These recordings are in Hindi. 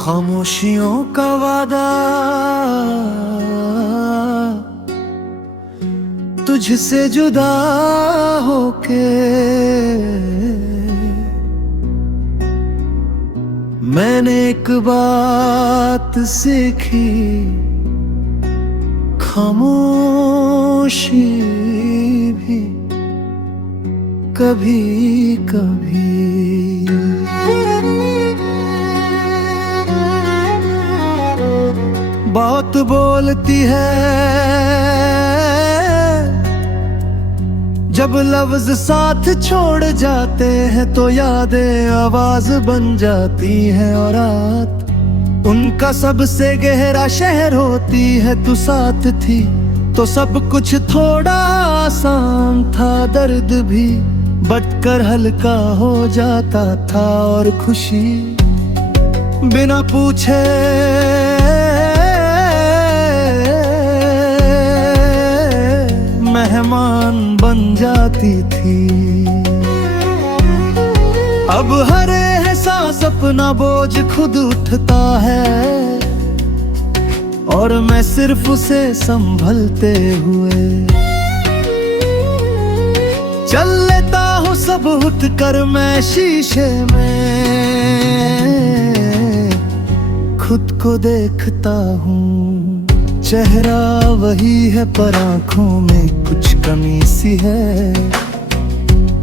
खामोशियों का वादा तुझसे जुदा होके मैंने एक बात सीखी, खामोशी भी कभी कभी बहुत बोलती है। जब लफ्ज साथ छोड़ जाते हैं तो यादें आवाज बन जाती हैं, और रात उनका सबसे गहरा शहर होती है। तू साथ थी तो सब कुछ थोड़ा आसान था, दर्द भी बटकर हल्का हो जाता था, और खुशी बिना पूछे मेहमान बन जाती थी। अब हर एहसास अपना बोझ खुद उठता है, और मैं सिर्फ उसे संभलते हुए चल लेता हूँ। सब उठ कर मैं शीशे में खुद को देखता हूँ। चेहरा वही है पर आँखों में कुछ कमी सी है,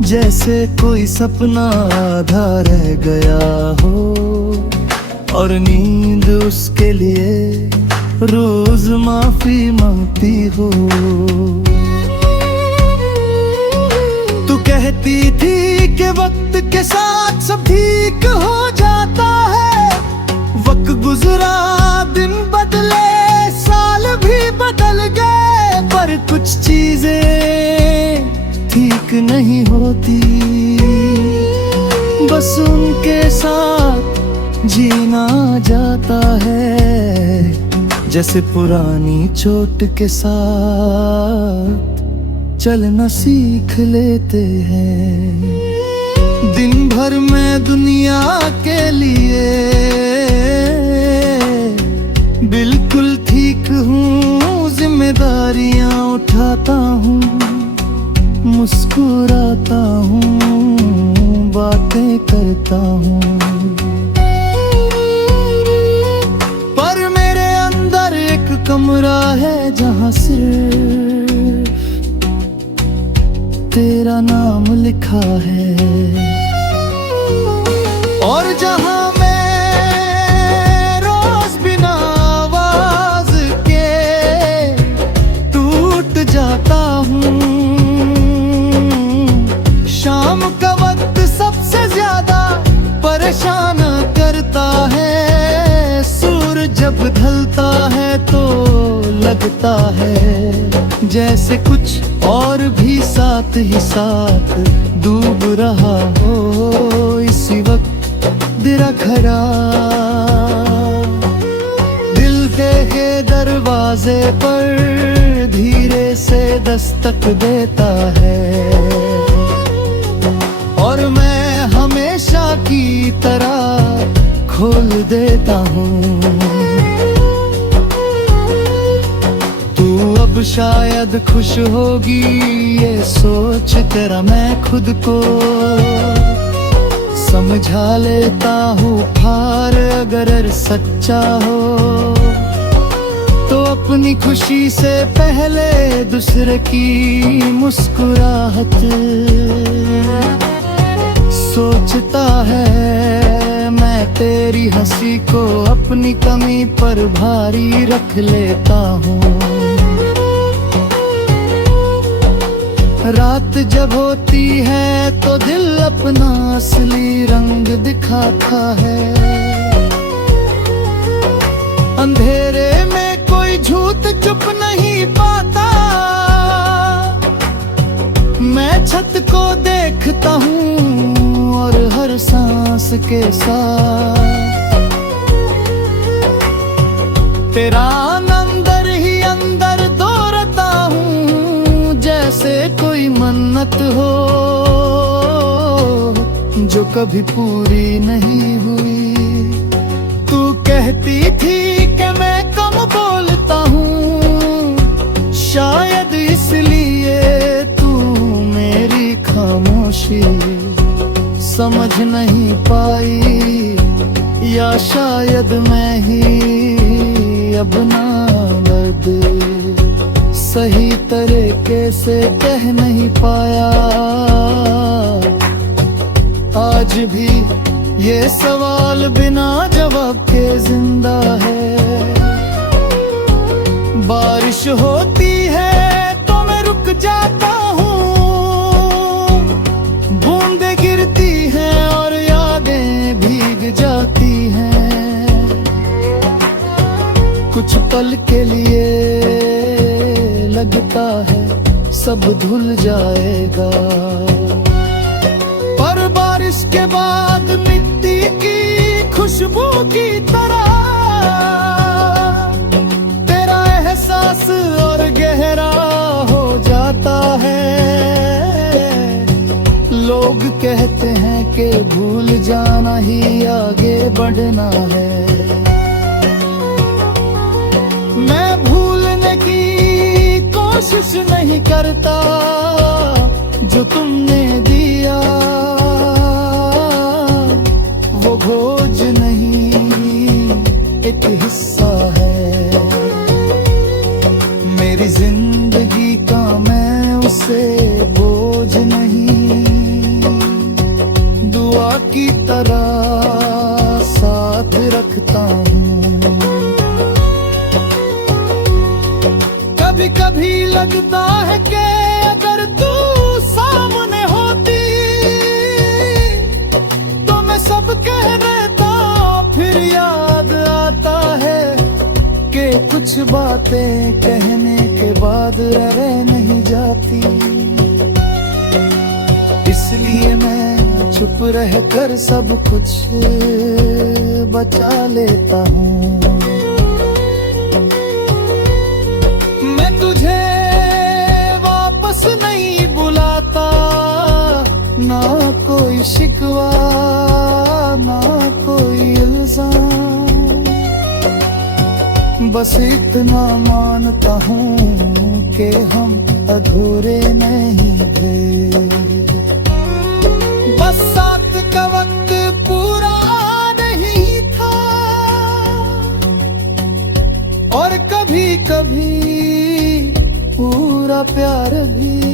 जैसे कोई सपना आधा रह गया हो, और नींद उसके लिए रोज माफी मांगती हो। तू कहती थी कि वक्त के साथ सब ठीक हो जाता है, वक्त गुजरा दिन बदले साल भी बदल गए, पर कुछ चीजें ठीक नहीं होती, बस उनके साथ जीना जाता है। जैसे पुरानी चोट के साथ चलना सीख लेते हैं। दिन भर मैं दुनिया के लिए बिल्कुल ठीक हूँ, जिम्मेदारियाँ उठाता हूँ, मुस्कुराता हूँ, बातें करता हूँ, पर मेरे अंदर एक कमरा है जहाँ सिर्फ तेरा नाम लिखा है, और जहाँ जाता हूँ। शाम का वक्त सबसे ज्यादा परेशान करता है, सूरज जब ढलता है तो लगता है जैसे कुछ और भी साथ ही साथ डूब रहा हो। इसी वक्त दिरा खड़ा दिल के दरवाजे पर धीरे से दस्तक देता है, और मैं हमेशा की तरह खोल देता हूँ। तू अब शायद खुश होगी ये सोच कर मैं खुद को समझा लेता हूँ। हार अगर सच्चा हो तो अपनी खुशी से पहले दूसरे की मुस्कुराहट सोचता है। मैं तेरी हंसी को अपनी कमी पर भारी रख लेता हूँ। रात जब होती है तो दिल अपना असली रंग दिखाता है। अंधेरे में कोई झूठ चुप नहीं पाता, मैं छत को देखता हूँ और हर सांस के साथ तेरा अंदर ही अंदर दौड़ता हूँ, जैसे कोई मन्नत हो जो कभी पूरी नहीं हुई। तू कहती थी कि मैं कम बोलता हूँ, शायद इसलिए तू मेरी खामोशी समझ नहीं पाई, या शायद मैं ही अब ना सही तरीके से कह नहीं पाया। आज भी ये सवाल बिना जवाब के जिंदा है। बारिश होती है तो मैं रुक जाता हूँ, बूंदें गिरती हैं और यादें भीग जाती हैं। कुछ पल के लिए लगता है सब धुल जाएगा, पर बारिश के बाद मिट्टी की खुशबू की तरह तेरा एहसास और गहरा हो जाता है। लोग कहते हैं कि भूल जाना ही आगे बढ़ना है। मैं भूलने की कोशिश नहीं करता जो तुमने दिया, वो बोझ नहीं एक हिस्सा है मेरी जिंदगी का। मैं उसे बोझ नहीं, दुआ की तरह साथ रखता हूँ। कभी कभी लगता है कि अगर तू सामने होती तो मैं सब कह देता। फिर याद आता है कि कुछ बातें कहने के बाद रह नहीं जाती, इसलिए मैं चुप रह कर सब कुछ बचा लेता हूँ। तुझे वापस नहीं बुलाता, ना कोई शिकवा ना कोई इल्जाम, बस इतना मानता हूँ कि हम अधूरे नहीं थे। बस साथ का वक्त पूरा नहीं था, और कभी कभी पूरा प्यार भी